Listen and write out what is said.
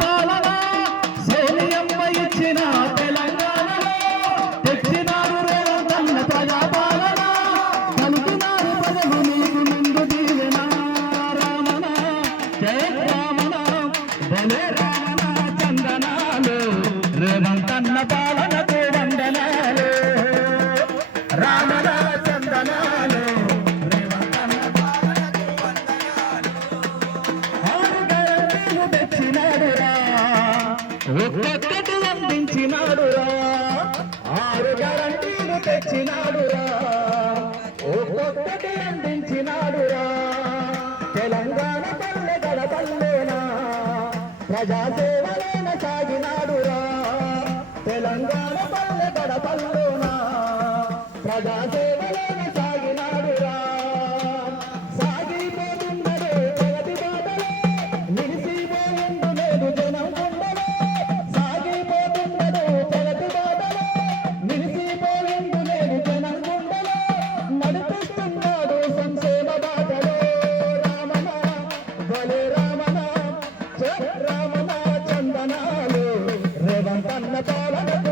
పాలన సోనియమ్మ ఇచ్చిన తెలంగాణలో తెచ్చినారు రేవంతన్న ప్రజా పాలన కనుకున్నారు ప్రజలు నీకు నిండు దీవెన రామన జయ చందనాలు రేవంతన్న చందనాలు. చక్కటి అందించినాడురా ఆరు గ్యారంటీలు తెచ్చినాడురా. ఒక్కొక్కటి అందించినాడురా. తెలంగాణ పల్లె గడపల్లేనా ప్రజాసేవలేన సాగినాడురా. తెలంగాణ పల్లె గడపల్లోనా ప్రజాసేవ தோழ